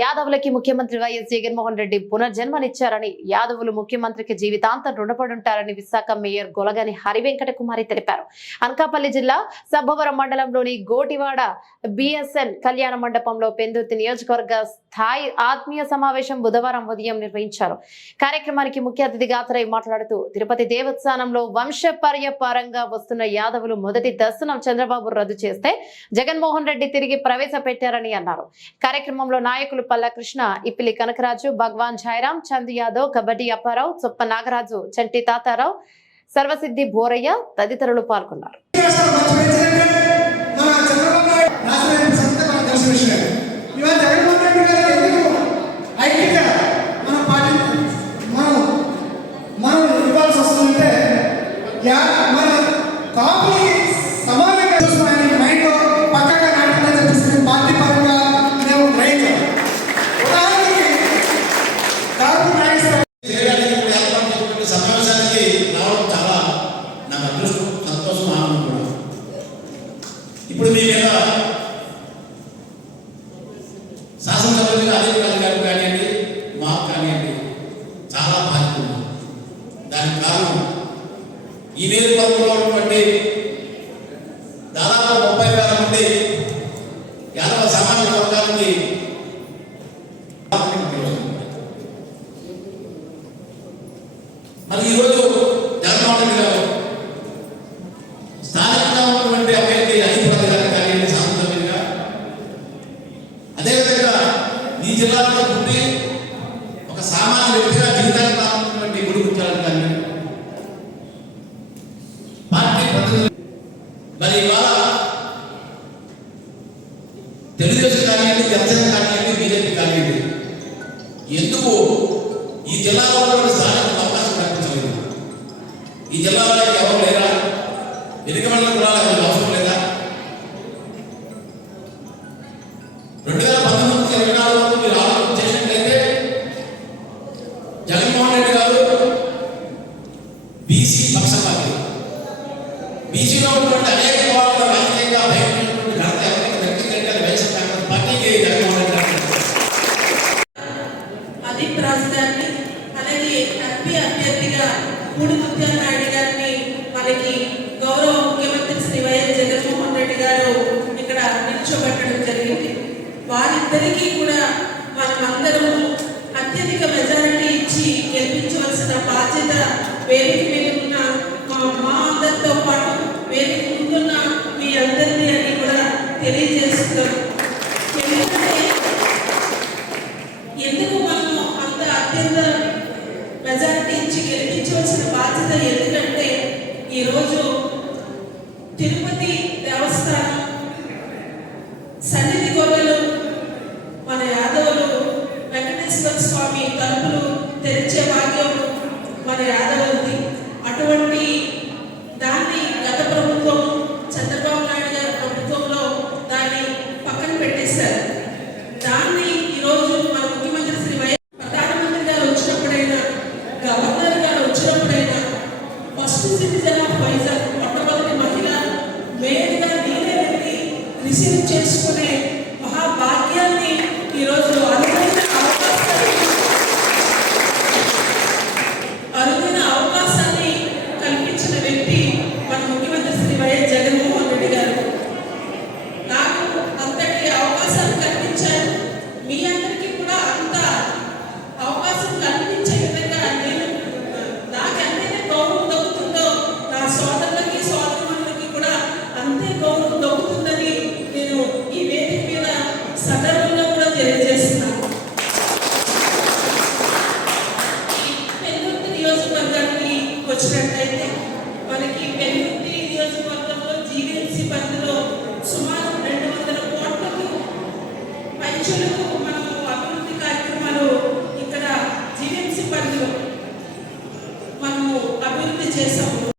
యాదవులకి ముఖ్యమంత్రి వైఎస్ జగన్మోహన్ రెడ్డి పునర్జన్మనిచ్చారని, యాదవులు ముఖ్యమంత్రికి జీవితాంతం రుణపడుంటారని విశాఖ మేయర్ గొలగని హరివెంకట కుమారి తెలిపారు. అనకాపల్లి జిల్లా సబ్బవరం మండలంలోని గోటివాడ బిఎస్ఎన్ కళ్యాణ మండపంలో పెందుర్తి నియోజకవర్గ స్థాయి ఆత్మీయ సమావేశం బుధవారం ఉదయం నిర్వహించారు. కార్యక్రమానికి ముఖ్య అతిథిగా హాజరై మాట్లాడుతూ, తిరుపతి దేవస్థానంలో వంశపర్యపరంగా వస్తున్న యాదవులు మొదటి దర్శనం చంద్రబాబు రద్దు చేస్తే జగన్మోహన్ రెడ్డి తిరిగి ప్రవేశపెట్టారని అన్నారు. కార్యక్రమంలో నాయకులు పల్ల కృష్ణ, ఇప్పిలి కనకరాజు, భగవాన్ జయరాం, చందు యాదవ్, కబడ్డీ అప్పారావు, చొప్ప నాగరాజు, చంటి తాతారావు, సర్వసిద్ధి బోరయ్య తదితరులు పాల్గొన్నారు. ఇప్పుడు మీ మీద శాసనసభ్యులుగా అధికారులు గారు కానివ్వండి, మాకు కానివ్వండి, చాలా బాధ్యత ఉంది. దానికి కారణం ఈ నియోజకవర్గంలో ఉన్నటువంటి దాదాపు 30,000 మంది యాదవ సామాజిక వర్గానికి మరి ఈరోజు జగన్మోహన్ రెడ్డి గారు స్థానికంగా ఉన్నటువంటి అభ్యర్థి అధిపతి గారు కానివ్వండి, శాసనసభ్యులుగా, అదేవిధంగా ఈ జిల్లాలో పుట్టి ఒక సామాన్య వ్యక్తిగా జీవితానికి రానున్నటువంటి గుడి ముత్యాలు కానీ పార్టీ ప్రతినిధులు మరి ఇవాళ తెలుగుదేశం కానివ్వండి, జనసేన కానివ్వండి, బీజేపీ కానివ్వండి, ఎందుకు ఈ జిల్లాలో ఉన్నటువంటి స్థానిక అవకాశం కల్పించలేదు? ఈ జిల్లాలో ఎవరు లేరా? ఎన్నికల కూడా అవసరం లేదా? 2019 నుంచి 24 వరకు మీరు ఆలోచన చేసినట్లయితే జగన్మోహన్ రెడ్డి గారు బీసీ పక్షపాతి, బీసీలో ఉన్నటువంటి అనేక వాళ్ళు రాజకీయంగా భయపడినటువంటి ఘనత ఎవరికి దక్కిందంటే వైఎస్ఆర్ కాంగ్రెస్ పార్టీకి జగన్మోహన్ రెడ్డి గారు. అధిక రాజధాని అలాగే ఎంపీ అభ్యర్థిగా పూడి ముత్యాల నాయుడు గారిని మనకి గౌరవ ముఖ్యమంత్రి శ్రీ వైఎస్ జగన్మోహన్ రెడ్డి గారు ఇక్కడ నిల్చోబెట్టడం జరిగింది. వారిద్దరికీ కూడా మనమందరము అత్యధిక మెజారిటీ ఇచ్చి గెలిపించవలసిన బాధ్యత వేదిక మీద ఉన్న మా అందరితో పాటు వేదిక ముందున్న మీ అందరినీ అని కూడా తెలియజేస్తున్నాం. ఎందుకు మనము అంత అత్యంత మెజారిటీ ఇచ్చి గెలిపించవలసిన బాధ్యత? ఎందుకంటే ఈరోజు తిరుపతి దేవస్థానం సన్నిధి గొర్రెలు మన యాదవులు వెంకటేశ్వర స్వామి తలుపులు తెరిచే భాగ్యం మన యాదవులది. అటువంటి దాన్ని గత ప్రభుత్వం చంద్రబాబు నాయుడు గారి ప్రభుత్వంలో దాన్ని పక్కన పెట్టేశారు. దాన్ని ఈరోజు మన ముఖ్యమంత్రి శ్రీ వైఎస్ ప్రధానమంత్రి గారు వచ్చినప్పుడైనా, గవర్నర్ గారు వచ్చినప్పుడైనా, ఫస్ట్ సిటిజన్ ఆఫ్ వైజాగ్ మొట్టమొదటి మహిళ మేయర్గా నేనే వెళ్ళి రిసీవ్ చేసుకునే మహాభాగ్యాన్ని ఈరోజు అరుదైన అవకాశాన్ని కల్పించిన వ్యక్తి మన ముఖ్యమంత్రి శ్రీ వైఎస్ జగన్మోహన్ రెడ్డి గారు. నాకు అంతటి అవకాశాలు కల్పించారు. మీ అందరికీ కూడా అంత అవకాశం కల్పించే విధంగా నేను నాకు ఎంతైతే గౌరవం దొరుకుతుందో నా సోదరులకి సోదరులకి కూడా అంతే గౌరవం దొరుకుతుందని నేను ఈ వేదిక మీద సగర్వంగా కూడా తెలియజేస్తున్నాను. పెన్నుర్తి నియోజకవర్గానికి వచ్చినట్లయితే మనకి పెన్నుర్తి నియోజకవర్గంలో జీవీఎంసీ పరిధిలో సుమారు 200 కోట్లకు పైచులకు